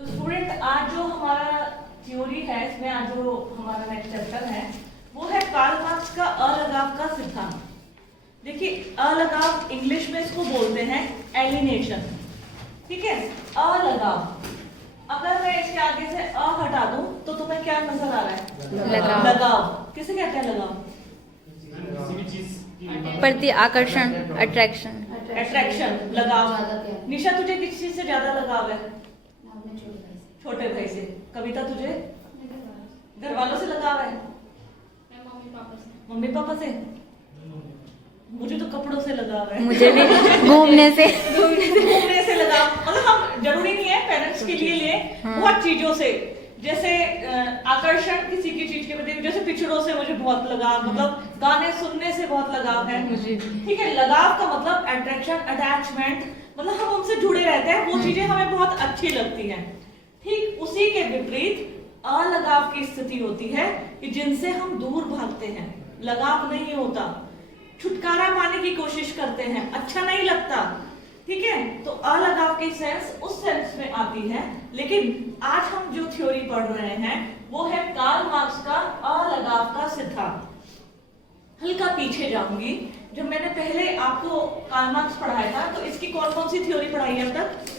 तो स्टूडेंट, आज जो हमारा थ्योरी है, इसमें आज जो हमारा नेक्स्ट चैप्टर है वो है कार्ल मार्क्स का अलगाव का सिद्धांत। देखिए, अलगाव इंग्लिश में इसको बोलते हैं एलिनेशन। ठीक है, अलगाव। अगर मैं इसके आगे से अ हटा दूं तो तुम्हें क्या नजर आ रहा है? लगाव। लगाव किसे कहते हैं? लगाव प्रति आकर्षण, अट्रैक्शन। अट्रैक्शन, लगाव। निशा, तुझे किस चीज से ज्यादा लगाव है? छोटे भाई से। कविता, तुझे घर वालों से लगाव है? मम्मी पापा से। मुझे तो कपड़ों से लगाव है। मुझे भी घूमने से। घूमने से लगाव। मतलब हम जरूरी नहीं है पेरेंट्स के लिए ले, बहुत चीजों से, जैसे आकर्षण किसी की चीज के प्रति, जैसे पिक्चरों से मुझे बहुत लगाव, मतलब गाने सुनने से बहुत लगाव है मुझे। ठीक है, लगाव का मतलब अट्रैक्शन, अटैचमेंट, मतलब हम उनसे जुड़े रहते हैं, वो चीजें हमें बहुत अच्छी लगती हैं। ठीक उसी के विपरीत अलगाव की स्थिति होती है कि जिनसे हम दूर भागते हैं, लगाव नहीं होता, छुटकारा पाने की कोशिश करते हैं, अच्छा नहीं लगता। ठीक है, तो अलगाव की सेंस उस सेंस में आती है। लेकिन आज हम जो थ्योरी पढ़ रहे हैं वो है कार्ल मार्क्स का अलगाव का सिद्धांत। हल्का पीछे जाऊंगी, जब मैंने पहले आपको कार्ल मार्क्स पढ़ाया था तो इसकी कौन कौन सी थ्योरी पढ़ाई है अब तक?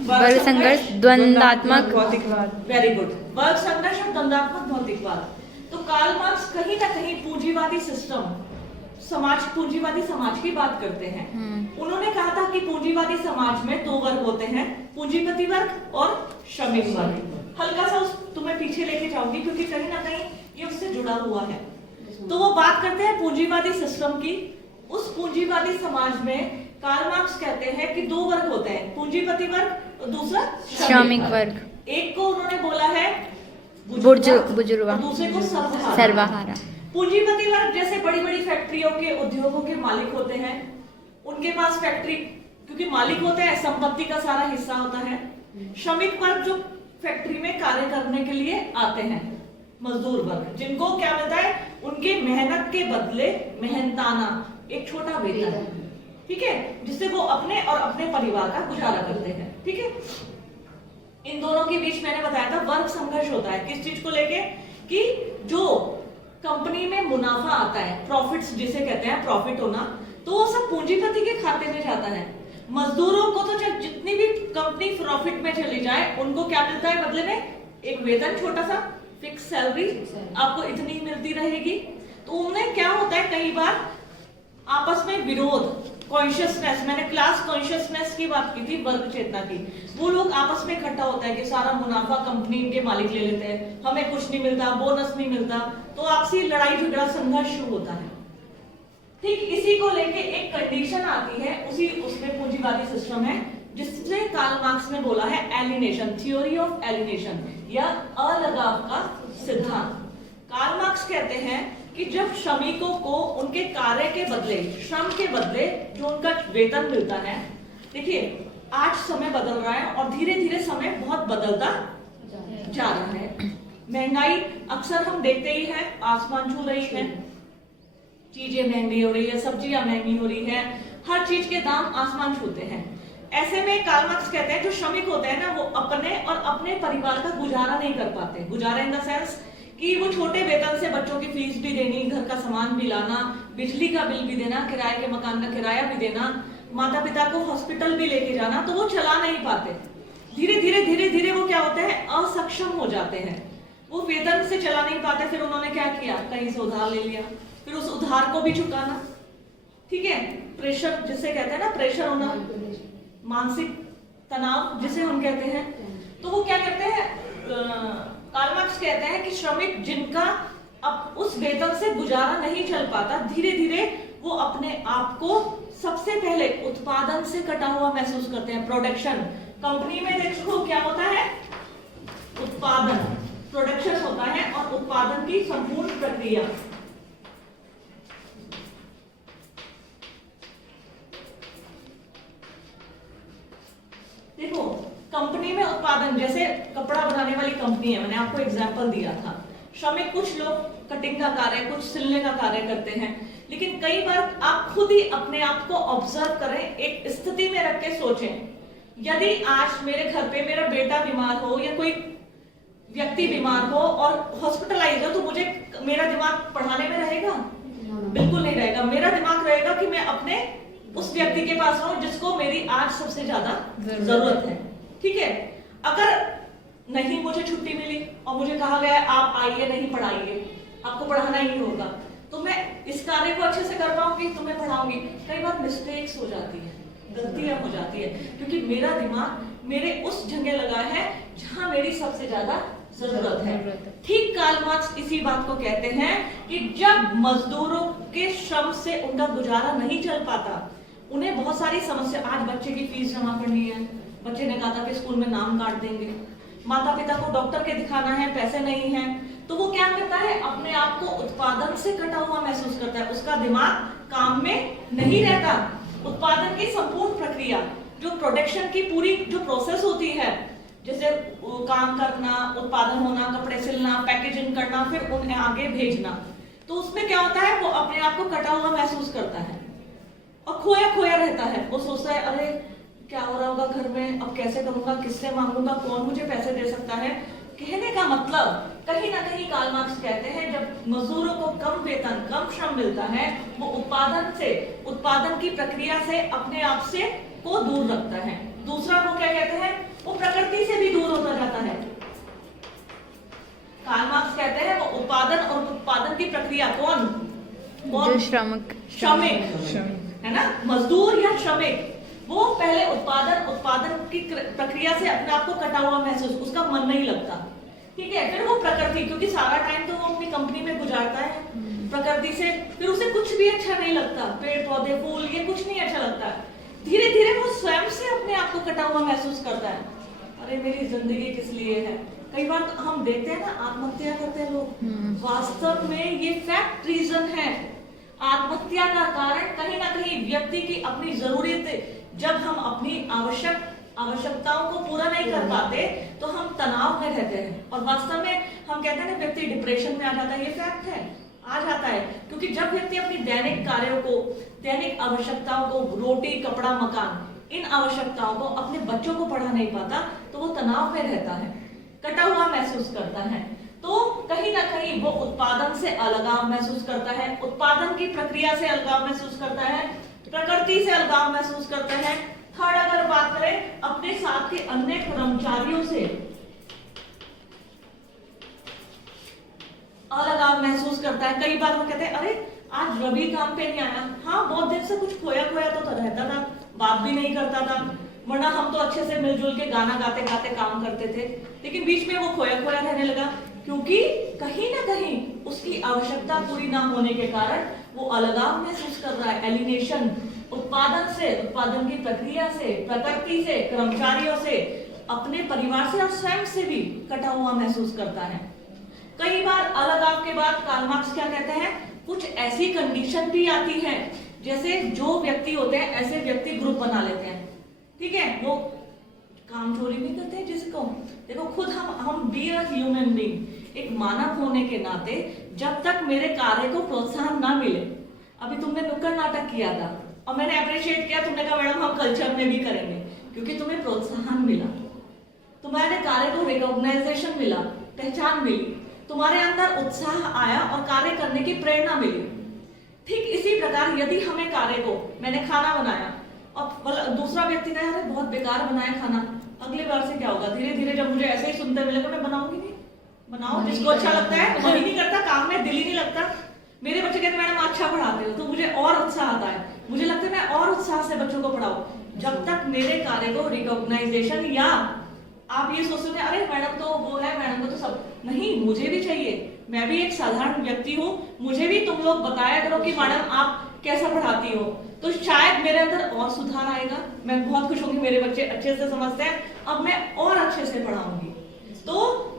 वर्ग संघर्ष, द्वंद्वात्मक भौतिकवाद। Very good. वर्ग संघर्ष और द्वंद्वात्मक भौतिकवाद। तो कार्ल मार्क्स कहीं ना कहीं पूंजीवादी सिस्टम, समाज, पूंजीवादी समाज की बात करते हैं। उन्होंने कहा था कि पूंजीवादी समाज में दो वर्ग होते हैं, पूंजीपति वर्ग और श्रमिक वर्ग। हल्का सा तुम्हें पीछे लेके जाऊंगी क्योंकि कहीं ना कहीं ये उससे जुड़ा हुआ है। तो वो बात करते हैं पूंजीवादी सिस्टम की। उस पूंजीवादी समाज में कार्ल मार्क्स कहते हैं कि दो वर्ग होते हैं, पूंजीपति वर्ग और दूसरा श्रमिक वर्ग। एक को उन्होंने बोला है बुजुर्ग, दूसरे को सर्वहारा। पूंजीपति वर्ग जैसे बड़ी बड़ी फैक्ट्रियों के, उद्योगों के मालिक होते हैं, उनके पास फैक्ट्री, क्योंकि मालिक होते हैं, संपत्ति का सारा हिस्सा होता है। श्रमिक वर्ग जो फैक्ट्री में कार्य करने के लिए आते हैं, मजदूर वर्ग, जिनको क्या मिलता है? उनके मेहनत के बदले मेहनताना एक छोटा वेतन। ठीक है, जिससे वो अपने और अपने परिवार का गुजारा करते हैं। ठीक है, इन दोनों के बीच मैंने बताया था वर्ग संघर्ष होता है। किस चीज को लेके? कि जो कंपनी में मुनाफा आता है, प्रॉफिट्स जिसे कहते हैं, प्रॉफिट होना, तो वो सब पूंजीपति के खाते में जाता है। मजदूरों को तो जब जितनी भी कंपनी प्रॉफिट में चली जाए, उनको क्या मिलता है बदले में? एक वेतन, छोटा सा फिक्स सैलरी, आपको इतनी मिलती रहेगी। तो उनमें क्या होता है, कई बार आपस में विरोध, कॉन्शियसनेस, मैंने क्लास कॉन्शियसनेस की बात की थी, वर्ग चेतना की। वो लोग आपस में इकट्ठा होता है कि सारा मुनाफा कंपनी के मालिक ले लेते हैं, हमें कुछ नहीं मिलता, बोनस नहीं मिलता, तो आपसी लड़ाई झगड़ा संघर्ष शुरू होता है। ठीक इसी को लेके एक कंडीशन आती है, उसी उसमें पूंजीवादी सिस्टम है, जिससे कार्ल मार्क्स ने बोला है एलिनेशन, थ्योरी ऑफ एलिनेशन या अलगाव का सिद्धांत। कार्ल मार्क्स कहते हैं कि जब श्रमिकों को उनके कार्य के बदले, श्रम के बदले जो उनका वेतन मिलता है, देखिए आज समय बदल रहा है और धीरे धीरे समय बहुत बदलता जा रहा है। महंगाई अक्सर हम देखते ही है, आसमान छू रही है, चीजें महंगी हो रही है, सब्जियां महंगी हो रही है, हर चीज के दाम आसमान छूते हैं। ऐसे में कार्ल मार्क्स कहते हैं जो श्रमिक होते हैं ना, वो अपने और अपने परिवार का गुजारा नहीं कर पाते। गुजारा इन द सेंस कि वो छोटे वेतन से बच्चों की फीस भी देनी, घर का सामान भी लाना, बिजली का बिल भी देना, किराए के मकान का किराया भी देना, माता पिता को हॉस्पिटल भी लेके जाना, तो वो चला नहीं पाते। धीरे धीरे वो क्या होते हैं? असक्षम हो जाते हैं, वो वेतन से चला नहीं पाते। फिर उन्होंने क्या किया? कहीं से उधार ले लिया, फिर उस उधार को भी चुकाना। ठीक है, प्रेशर जिसे कहते हैं ना, प्रेशर होना, मानसिक तनाव जिसे हम कहते हैं। तो वो क्या करते हैं? कार्ल मार्क्स कहते हैं कि श्रमिक जिनका अब उस वेतन से गुजारा नहीं चल पाता, धीरे धीरे वो अपने आप को सबसे पहले उत्पादन से कटा हुआ महसूस करते हैं। प्रोडक्शन, कंपनी में देखो क्या होता है? उत्पादन, प्रोडक्शन होता है और उत्पादन की संपूर्ण प्रक्रिया। देखो, कंपनी में उत्पादन, जैसे कपड़ा बनाने वाली कंपनी है, मैंने आपको एग्जांपल दिया था। श्रमिक कुछ लोग कटिंग का कार्य, कुछ सिलने का कार्य करते हैं, लेकिन कई बार आप खुद ही अपने आप को ऑब्जर्व करें, एक स्थिति में रख के सोचें, यदि आज मेरे घर पे मेरा बेटा बीमार हो या कोई व्यक्ति बीमार हो और हॉस्पिटलाइज हो, तो मुझे मेरा दिमाग पढ़ाने में रहेगा? बिल्कुल नहीं रहेगा। मेरा दिमाग रहेगा कि मैं अपने उस व्यक्ति के पास रहूं जिसको मेरी आज सबसे ज्यादा जरूरत है। ठीक है, अगर नहीं मुझे छुट्टी मिली और मुझे कहा गया आप आइए, नहीं पढ़ाइए, आपको पढ़ाना ही होगा, तो मैं इस कार्य को अच्छे से कर पाऊंगी तो मैं पढ़ाऊंगी। कई बार मिस्टेक्स हो जाती है, गलतियां हो जाती है, क्योंकि मेरा दिमाग मेरे उस जगह लगा है जहां मेरी सबसे ज्यादा जरूरत है। ठीक कार्ल मार्क्स इसी बात को कहते हैं कि जब मजदूरों के श्रम से उनका गुजारा नहीं चल पाता, उन्हें बहुत सारी समस्या, आज बच्चे की फीस जमा करनी है, बच्चे ने कहा था कि स्कूल में नाम काट देंगे, माता पिता को डॉक्टर के दिखाना है, पैसे नहीं है, तो वो क्या करता है, अपने आप को उत्पादन से कटा हुआ महसूस करता है, उसका दिमाग काम में नहीं रहता। उत्पादन की संपूर्ण प्रक्रिया, जो प्रोडक्शन की पूरी जो प्रोसेस होती है, जैसे काम करना, उत्पादन होना, कपड़े सिलना, पैकेजिंग करना, फिर उन्हें आगे भेजना, तो उसमें क्या होता है, वो अपने आप को कटा हुआ महसूस करता है और खोया खोया रहता है। वो सोचता है अरे क्या हो रहा होगा घर में, अब कैसे करूंगा, किससे मांगूंगा, कौन मुझे पैसे दे सकता है। कहने का मतलब कहीं ना कहीं कार्ल मार्क्स कहते हैं जब मजदूरों को कम वेतन, कम श्रम मिलता है, वो उत्पादन की प्रक्रिया से अपने आप से को दूर रखता है। दूसरा वो क्या कहते हैं, वो प्रकृति से भी दूर होता जाता है। कार्ल मार्क्स कहते हैं वो उत्पादन और उत्पादन की प्रक्रिया, कौन जो श्रमिक है ना, मजदूर या श्रमिक, वो पहले उत्पादन की प्रक्रिया से अपने आप को कटा हुआ महसूस, उसका मन नहीं लगता। ठीक है, फिर वो प्रकृति, क्योंकि सारा टाइम तो वो अपनी कंपनी में गुजारता है, प्रकृति से फिर उसे कुछ भी अच्छा नहीं लगता, पेड़ पौधे फूल ये कुछ नहीं अच्छा लगता। धीरे धीरे वो स्वयं से अपने आप को कटा हुआ महसूस करता है, अरे मेरी जिंदगी किस लिए है। कई बार तो हम देखते हैं ना, आत्महत्या करते हैं लोग, वास्तव में ये फैक्ट रीजन है। आत्महत्या का कारण कहीं ना कहीं व्यक्ति की अपनी जरूरतें, जब हम अपनी आवश्यकताओं को पूरा नहीं कर पाते तो हम तनाव में रहते हैं, और वास्तव में हम कहते हैं ना व्यक्ति डिप्रेशन में आ जाता है। ये फैक्ट है, आ जाता है, क्योंकि जब व्यक्ति अपनी दैनिक कार्यों को, दैनिक आवश्यकताओं को, रोटी कपड़ा मकान, इन आवश्यकताओं को, अपने बच्चों को पढ़ा नहीं पाता, तो वो तनाव में रहता है, कटा हुआ महसूस करता है। तो कहीं ना कहीं वो उत्पादन से अलगाव महसूस करता है, उत्पादन की प्रक्रिया से अलगाव महसूस करता है, प्रकृति से अलगाव महसूस करते हैं। थर्ड अगर बात करें, अपने साथ के अन्य कर्मचारियों से अलगाव महसूस करता है। कई बार वो कहते हैं अरे आज रवि काम पे नहीं आया, हाँ बहुत दिन से कुछ खोया खोया तो रहता था, बात भी नहीं करता था, वरना हम तो अच्छे से मिलजुल के गाना गाते गाते काम करते थे, लेकिन बीच में वो खोया खोया रहने लगा, क्योंकि कहीं ना कहीं उसकी आवश्यकता पूरी ना होने के कारण वो अलगाव महसूस कर रहा है, एलिनेशन, उत्पादन से, उत्पादन की प्रक्रिया से, प्रकृति से, कर्मचारियों से, अपने परिवार से और स्वयं से भी कटा हुआ महसूस करता है। कई बार अलगाव के बाद कार्ल मार्क्स क्या कहते हैं, कुछ ऐसी कंडीशन भी आती है, जैसे जो व्यक्ति होते हैं ऐसे व्यक्ति ग्रुप बना लेते हैं। ठीक है, वो काम चोरी भी करते हैं जिसको, देखो खुद हम बी अ ह्यूमन बीइंग, एक मानव होने के नाते जब तक मेरे कार्य को प्रोत्साहन ना मिले, अभी तुमने नुक्कड़ नाटक किया था और मैंने अप्रिशिएट किया, तुमने कहा मैडम हम कल्चर में भी करेंगे, क्योंकि तुम्हें प्रोत्साहन मिला, तुम्हारे कार्य को रिकॉग्नाइजेशन मिला, पहचान मिली, तुम्हारे अंदर उत्साह आया और कार्य करने की प्रेरणा मिली। ठीक इसी प्रकार यदि हमें कार्य को, मैंने खाना बनाया और दूसरा व्यक्ति कहे अरे बहुत बेकार बनाया खाना, अगली बार से क्या होगा, धीरे धीरे जब मुझे ऐसे ही सुनते मिलेगा मैं बनाऊंगी नहीं, बनाओ जिसको अच्छा लगता है, वही नहीं करता, काम में दिल ही नहीं लगता। मेरे बच्चे कहते मैडम अच्छा पढ़ाते हो, तो मुझे और उत्साह आता है, मुझे लगता है मैं और उत्साह से बच्चों को पढ़ाऊं। जब तक मेरे कार्य को रिकॉग्नाइजेशन, या आप ये सोचते हैं अरे मैडम तो वो है, मैडम को तो सब नहीं, मुझे भी चाहिए, मैं भी एक साधारण व्यक्ति हूँ, मुझे भी तुम लोग बताया करो कि मैडम आप कैसा पढ़ाती हो, तो शायद मेरे अंदर और सुधार आएगा, मैं बहुत खुश होंगी, मेरे बच्चे अच्छे से समझते हैं, अब मैं और अच्छे से पढ़ाऊंगी। तो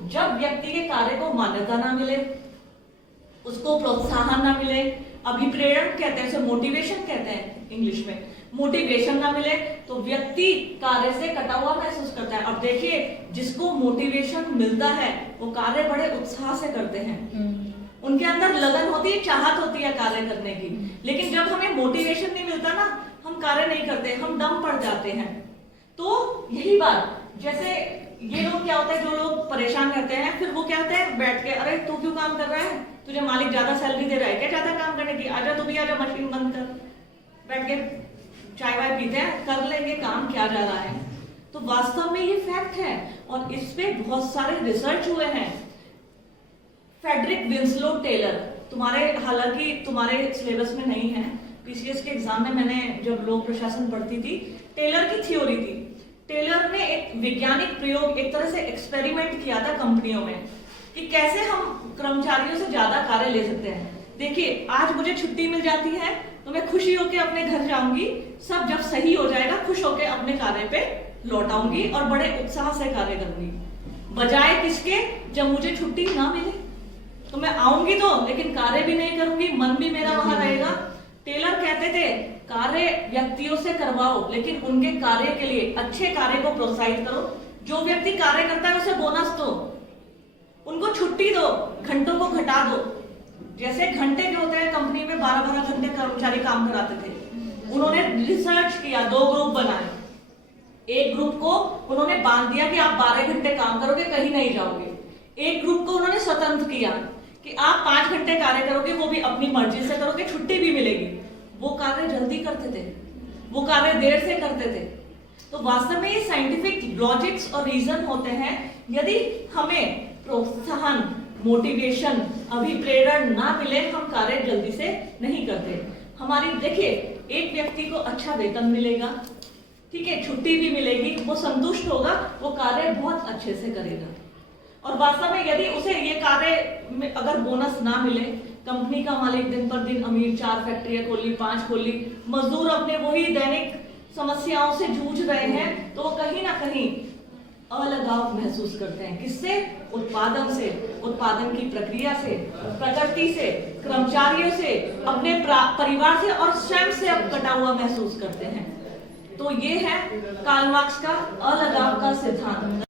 जब व्यक्ति के कार्य को मान्यता ना मिले, उसको प्रोत्साहन ना मिले, अभिप्रेरण कहते हैं, इसे मोटिवेशन कहते हैं इंग्लिश में, मोटिवेशन ना मिले, तो व्यक्ति कार्य से कटा हुआ महसूस करता है। अब देखिए जिसको मोटिवेशन मिलता है वो कार्य बड़े उत्साह से करते हैं, उनके अंदर लगन होती है, चाहत होती है कार्य करने की। लेकिन जब हमें मोटिवेशन नहीं मिलता ना, हम कार्य नहीं करते, हम दम पड़ जाते हैं। तो यही बात, जैसे ये लोग क्या होता है, जो लोग परेशान रहते हैं फिर वो क्या होता है बैठ के, अरे तू क्यों काम कर रहा है, तुझे मालिक ज्यादा सैलरी दे रहा है क्या ज्यादा काम करने की, आजा तू भी आजा, मशीन बंद कर, बैठ के चाय वाय पीते हैं, कर लेंगे काम, क्या जा रहा है। तो वास्तव में ये फैक्ट है और इस पे बहुत सारे रिसर्च हुए हैं। फ्रेडरिक विंसलो टेलर, तुम्हारे हालांकि तुम्हारे सिलेबस में नहीं है, पीसीएस के एग्जाम में मैंने जब लोक प्रशासन पढ़ती थी, टेलर की थ्योरी थी। टेलर ने एक वैज्ञानिक प्रयोग, एक तरह से एक्सपेरिमेंट किया था कंपनियों में कि कैसे हम कर्मचारियों से ज्यादा कार्य ले सकते हैं। देखिए, आज मुझे छुट्टी मिल जाती है तो मैं खुशी होकर अपने घर जाऊंगी, सब जब सही हो जाएगा खुश होकर अपने कार्य पे लौट आऊंगी और बड़े उत्साह से कार्य करूंगी, बजाय किसके जब मुझे छुट्टी ना मिले तो मैं आऊंगी तो लेकिन कार्य भी नहीं करूंगी, मन भी मेरा वहां रहेगा। टेलर कहते थे कार्य व्यक्तियों से करवाओ लेकिन उनके कार्य के लिए अच्छे कार्य को प्रोत्साहित करो। जो व्यक्ति कार्य करता है उसे बोनस दो, उनको छुट्टी दो, घंटों को घटा दो। जैसे घंटे जो होते हैं कंपनी में 12-12 घंटे कर्मचारी काम कराते थे, उन्होंने रिसर्च किया, 2 ग्रुप बनाए। एक ग्रुप को उन्होंने बांध दिया कि आप 12 घंटे काम करोगे, कहीं नहीं जाओगे। एक ग्रुप को उन्होंने स्वतंत्र किया कि आप 5 घंटे कार्य करोगे, वो भी अपनी मर्जी से करोगे, छुट्टी भी मिलेगी। वो कार्य जल्दी करते थे, वो कार्य देर से करते थे। तो वास्तव में ये साइंटिफिक लॉजिक्स और रीजन होते हैं। यदि हमें प्रोत्साहन, मोटिवेशन, अभिप्रेरण ना मिले, हम कार्य जल्दी से नहीं करते। हमारी देखिए, एक व्यक्ति को अच्छा वेतन मिलेगा, ठीक है, छुट्टी भी मिलेगी, वो संतुष्ट होगा, वो कार्य बहुत अच्छे से करेगा। और वास्तव में यदि उसे ये कार्य में अगर बोनस ना मिले, कंपनी का मालिक दिन पर दिन अमीर 4 फैक्ट्रियां खोल ली, 5 खोल ली, मजदूर अपने वही दैनिक समस्याओं से जूझ रहे हैं, तो वो कहीं ना कहीं अलगाव महसूस करते हैं। किससे? उत्पादन से, उत्पादन की प्रक्रिया से, प्रकृति से, कर्मचारियों से, अपने परिवार से और स्वयं से अब कटा हुआ महसूस करते हैं। तो ये है कार्ल मार्क्स का अलगाव का सिद्धांत।